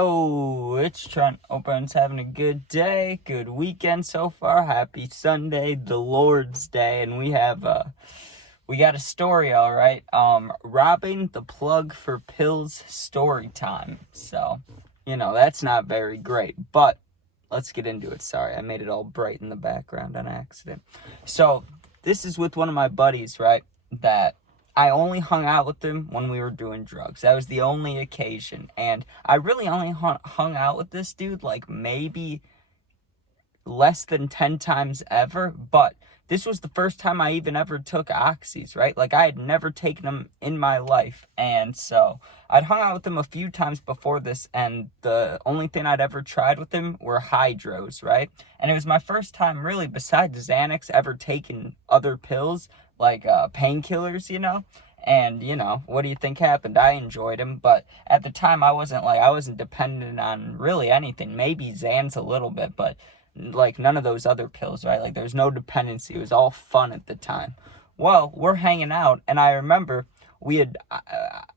Oh, it's Trent. Hope everyone's having a good day, good weekend so far. Happy Sunday, the Lord's Day, and we got a story, all right. Robbing the plug for pills story time. So, that's not very great, but let's get into it. Sorry, I made it all bright in the background on accident. So, this is with one of my buddies, right? That I only hung out with him when we were doing drugs. That was the only occasion. And I really only hung out with this dude like maybe less than 10 times ever. But this was the first time I even ever took oxys, right? Like I had never taken them in my life. And so I'd hung out with him a few times before this. And the only thing I'd ever tried with him were hydros, right? And it was my first time really, besides Xanax, ever taking other pills like painkillers, and what do you think happened? I enjoyed him, but at the time I wasn't dependent on really anything. Maybe Xans a little bit, but like none of those other pills, right? Like there's no dependency. It was all fun at the time. Well, we're hanging out, and I remember we had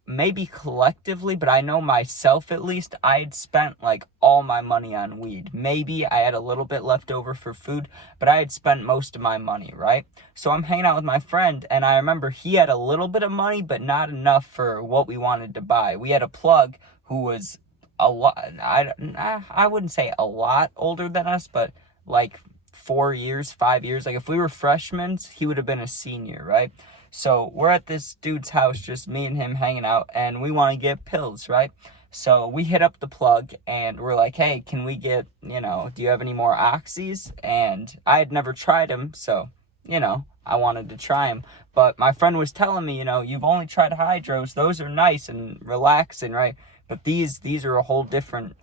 maybe collectively, but I know myself at least, I had spent like all my money on weed. Maybe I had a little bit left over for food, but I had spent most of my money, right? So I'm hanging out with my friend, and I remember he had a little bit of money, but not enough for what we wanted to buy. We had a plug who was a lot, I wouldn't say a lot older than us, but like 4 years, 5 years. Like if we were freshmen, he would have been a senior, right? So we're at this dude's house, just me and him hanging out, and we want to get pills, right? So we hit up the plug, and we're like, hey, can we get, do you have any more oxys? And I had never tried them, so, I wanted to try them. But my friend was telling me, you've only tried hydros. Those are nice and relaxing, right? But these are a whole different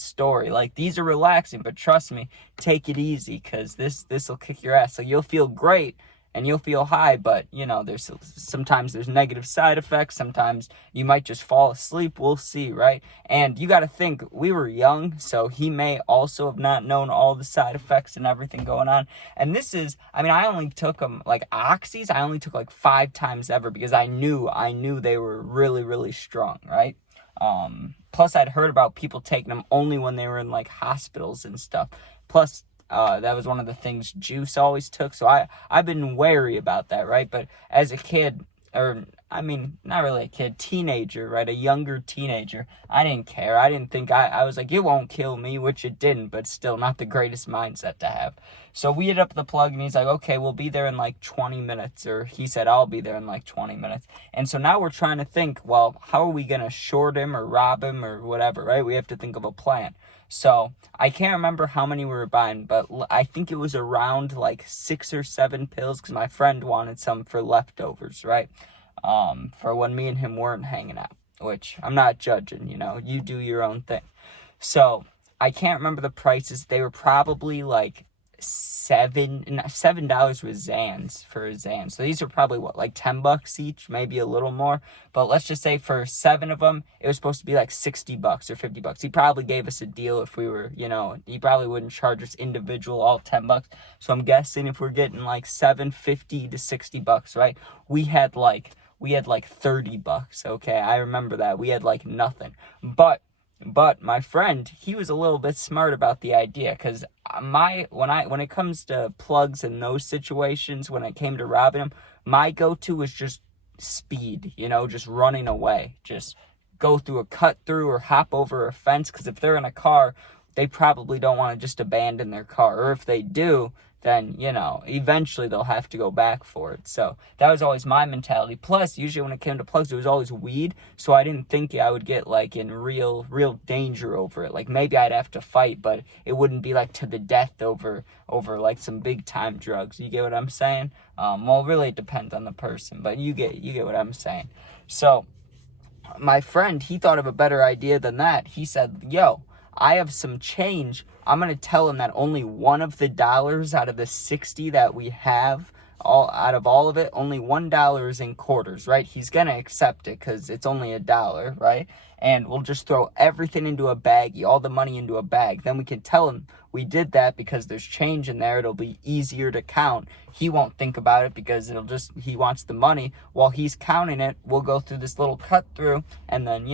story. Like, these are relaxing, but trust me, take it easy, because this will kick your ass. So you'll feel great, and you'll feel high, but, sometimes there's negative side effects. Sometimes you might just fall asleep. We'll see, right? And you got to think, we were young, so he may also have not known all the side effects and everything going on. And I only took them, like, oxys, I only took, like, 5 times ever, because I knew they were really, really strong, right? Plus, I'd heard about people taking them only when they were in, like, hospitals and stuff. Plus, that was one of the things Juice always took, so I've been wary about that, right? But as a kid, not really a kid, teenager, right? A younger teenager, I didn't care. I didn't think, I was like, it won't kill me, which it didn't, but still not the greatest mindset to have. So we hit up the plug, and he's like, okay, we'll be there in like 20 minutes, or he said, I'll be there in like 20 minutes. And so now we're trying to think, well, how are we going to short him or rob him or whatever, right? We have to think of a plan. So I can't remember how many we were buying, but I think it was around like 6 or 7 pills, because my friend wanted some for leftovers, right? For when me and him weren't hanging out, which I'm not judging, you do your own thing. So I can't remember the prices. They were probably like $7 was Xans for a Xan. So these are probably like $10 each, maybe a little more. But let's just say for 7 of them, it was supposed to be like $60 or $50. He probably gave us a deal if we were, he probably wouldn't charge us individual all $10. So I'm guessing if we're getting like $7.50 to $60, right? We had like $30. Okay, I remember that. We had like nothing. But my friend, he was a little bit smart about the idea, because when it comes to plugs in those situations, when it came to robbing them, my go-to was just speed, just running away. Just go through a cut through or hop over a fence, because if they're in a car, they probably don't want to just abandon their car. Or if they do, then, eventually they'll have to go back for it. So that was always my mentality. Plus, usually when it came to plugs, it was always weed. So I didn't think I would get like in real danger over it. Like maybe I'd have to fight, but it wouldn't be like to the death over like some big time drugs. You get what I'm saying? Well, really it depends on the person, but you get what I'm saying. So my friend, he thought of a better idea than that. He said, yo, I have some change. I'm going to tell him that only one of the dollars out of the 60 that we have, out of it, only $1 is in quarters, right? He's going to accept it because it's only $1, right? and we'll just throw everything into a baggie, all the money into a bag. Then we can tell him we did that because there's change in there. It'll be easier to count. He won't think about it because he wants the money. While he's counting it, we'll go through this little cut through, and then,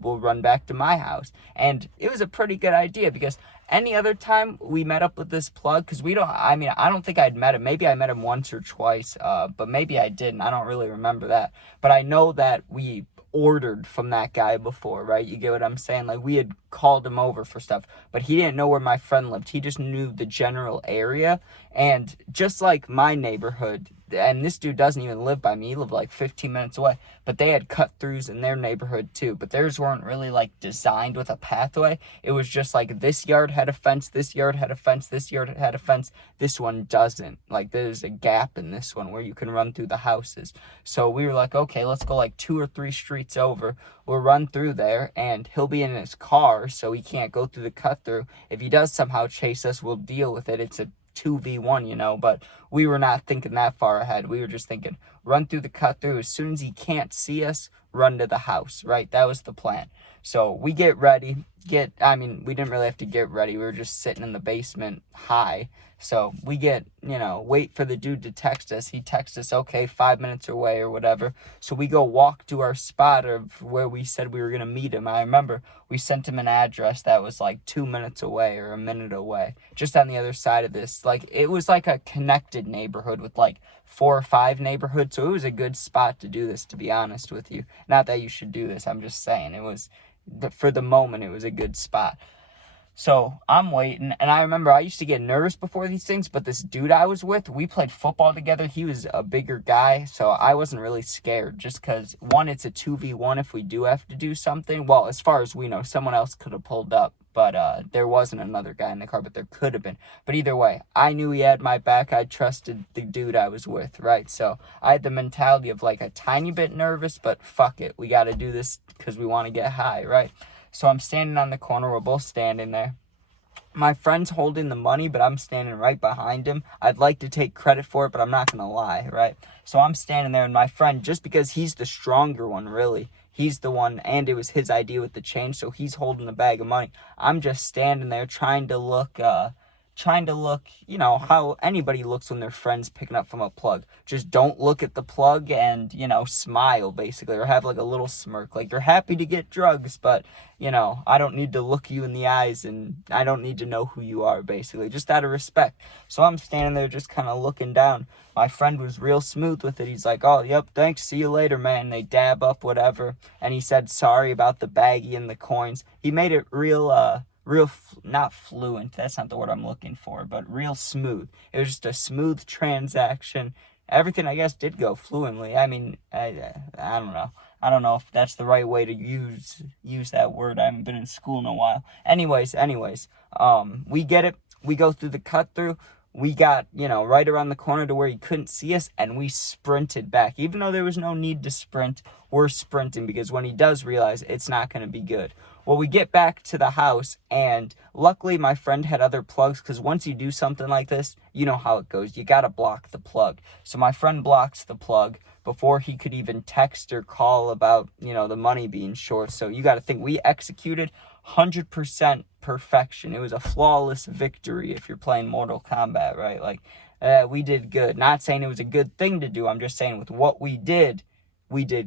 we'll run back to my house. And it was a pretty good idea because any other time we met up with this plug, because I don't think I'd met him. Maybe I met him once or twice, but maybe I didn't. I don't really remember that. But I know that we ordered from that guy before, right? You get what I'm saying? Like, we had called him over for stuff, but he didn't know where my friend lived. He just knew the general area. And just like my neighborhood, and this dude doesn't even live by me, he lived like 15 minutes away, but they had cut throughs in their neighborhood too, but theirs weren't really like designed with a pathway. It was just like this yard had a fence, this yard had a fence, this yard had a fence, this one doesn't. Like, there's a gap in this one where you can run through the houses. So we were like, okay, let's go like 2 or 3 streets over. We'll run through there, and he'll be in his car, so he can't go through the cut through. If he does somehow chase us, we'll deal with it. It's a 2v1, but we were not thinking that far ahead. We were just thinking, run through the cut through. As soon as he can't see us, run to the house, right? That was the plan. So we get ready, we didn't really have to get ready. We were just sitting in the basement high. So we wait for the dude to text us. He texts us, okay, 5 minutes away or whatever. So we go walk to our spot of where we said we were going to meet him. I remember we sent him an address that was like 2 minutes away or a minute away, just on the other side of this. Like, it was like a connected neighborhood with like 4 or 5 neighborhoods. So it was a good spot to do this, to be honest with you. Not that you should do this. I'm just saying for the moment, it was a good spot. So I'm waiting, and I remember I used to get nervous before these things, but this dude I was with, we played football together. He was a bigger guy, so I wasn't really scared, just because, one, it's a 2v1 if we do have to do something. Well, as far as we know, someone else could have pulled up, but there wasn't another guy in the car, but there could have been. But either way, I knew he had my back. I trusted the dude I was with, right? So I had the mentality of like a tiny bit nervous, but fuck it. We got to do this because we want to get high, right? So I'm standing on the corner. We're both standing there. My friend's holding the money, but I'm standing right behind him. I'd like to take credit for it, but I'm not going to lie, right? So I'm standing there, and my friend, just because he's the stronger one, really, he's the one, and it was his idea with the change, so he's holding the bag of money. I'm just standing there trying to look, how anybody looks when their friend's picking up from a plug. Just don't look at the plug and, smile, basically, or have like a little smirk. Like, you're happy to get drugs, but, I don't need to look you in the eyes, and I don't need to know who you are, basically, just out of respect. So I'm standing there just kind of looking down. My friend was real smooth with it. He's like, oh, yep, thanks, see you later, man. They dab up, whatever. And he said sorry about the baggie and the coins. He made it not fluent, that's not the word I'm looking for, but real smooth. It was just a smooth transaction. Everything, I guess, did go fluently. I mean, I don't know. I don't know if that's the right way to use that word. I haven't been in school in a while. Anyways, we get it. We go through the cut through. We got, right around the corner to where he couldn't see us, and we sprinted back. Even though there was no need to sprint, we're sprinting because when he does realize, it's not going to be good. Well, we get back to the house, and luckily my friend had other plugs, because once you do something like this, you know how it goes. You got to block the plug. So my friend blocks the plug before he could even text or call about, the money being short. So you got to think, we executed 100% perfection. It was a flawless victory if you're playing Mortal Kombat, right? Like, we did good. Not saying it was a good thing to do. I'm just saying with what we did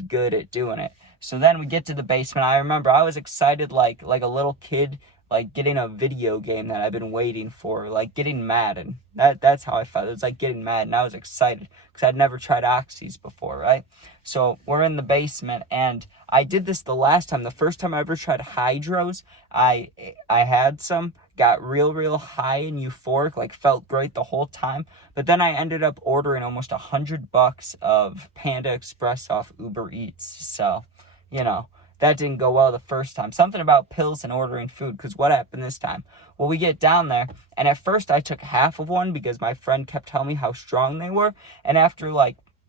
good at doing it. So then we get to the basement. I remember I was excited like a little kid, like getting a video game that I've been waiting for, like getting mad. And that's how I felt. It was like getting mad, and I was excited because I'd never tried oxys before, right? So we're in the basement, and I did this the last time. The first time I ever tried hydros, I had some, got real high and euphoric, like felt great the whole time. But then I ended up ordering almost $100 of Panda Express off Uber Eats. So, that didn't go well the first time. Something about pills and ordering food, because what happened this time? Well, we get down there, and at first I took half of one because my friend kept telling me how strong they were. And after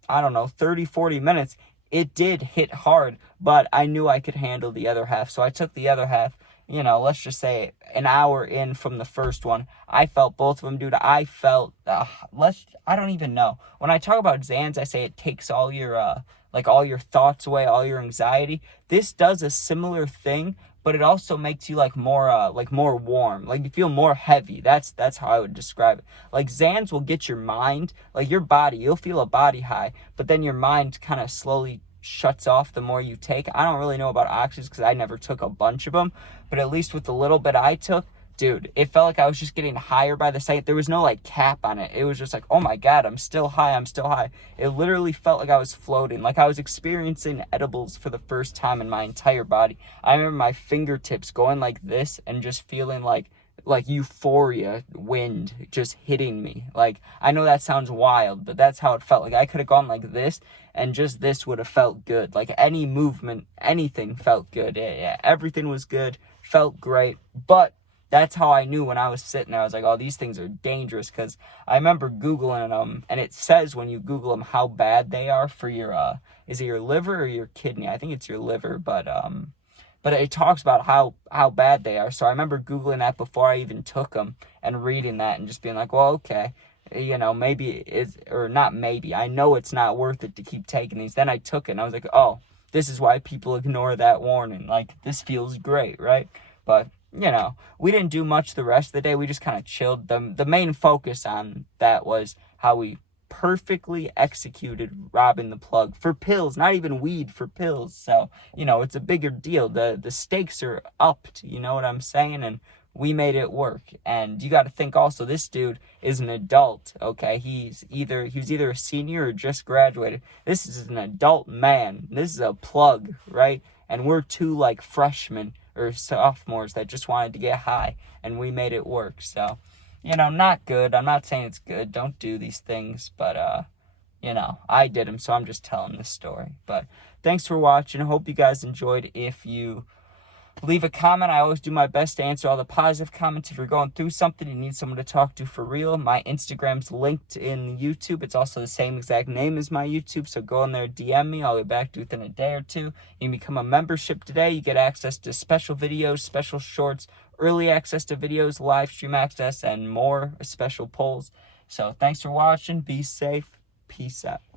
30, 40 minutes, it did hit hard, but I knew I could handle the other half. So I took the other half. Let's just say an hour in from the first one, I felt both of them, dude. I felt, I don't even know. When I talk about Zans, I say it takes all your like all your thoughts away, all your anxiety. This does a similar thing, but it also makes you like more warm. Like you feel more heavy. That's how I would describe it. Like Zans will get your mind, like your body, you'll feel a body high, but then your mind kind of slowly shuts off the more you take. I don't really know about oxys because I never took a bunch of them, but at least with the little bit I took, dude, it felt like I was just getting higher by the second. There was no like cap on it. It was just like, oh my God, I'm still high. I'm still high. It literally felt like I was floating, like I was experiencing edibles for the first time in my entire body. I remember my fingertips going like this and just feeling like euphoria wind just hitting me. Like, I know that sounds wild, but that's how it felt. Like I could have gone like this and just this would have felt good. Like any movement, anything felt good. Yeah, everything was good, felt great. But that's how I knew when I was sitting there. I was like, oh, these things are dangerous, because I remember Googling them, and it says when you Google them how bad they are for your, is it your liver or your kidney? I think it's your liver, but it talks about how bad they are. So I remember Googling that before I even took them and reading that and just being like, well, okay, you know, maybe it's, or not maybe, I know it's not worth it to keep taking these. Then I took it and I was like, oh, this is why people ignore that warning. Like, this feels great, right? But you know, we didn't do much the rest of the day. We just kind of chilled. The main focus on that was how we perfectly executed robbing the plug for pills, not even weed, for pills. So, you know, it's a bigger deal. The stakes are upped, you know what I'm saying? And we made it work. And you got to think also, this dude is an adult, okay? He was either a senior or just graduated. This is an adult man. This is a plug, right? And we're two like freshmen or sophomores that just wanted to get high, and we made it work. So, you know, not good. I'm not saying it's good. Don't do these things, but you know, I did them, so I'm just telling this story. But thanks for watching. I hope you guys enjoyed. If you leave a comment, I always do my best to answer all the positive comments. If you're going through something, you need someone to talk to for real, my Instagram's linked in YouTube. It's also the same exact name as my YouTube, so go in there, DM me. I'll get back to you within a day or two. You can become a membership today. You get access to special videos, special shorts, early access to videos, live stream access, and more special polls. So thanks for watching. Be safe. Peace out.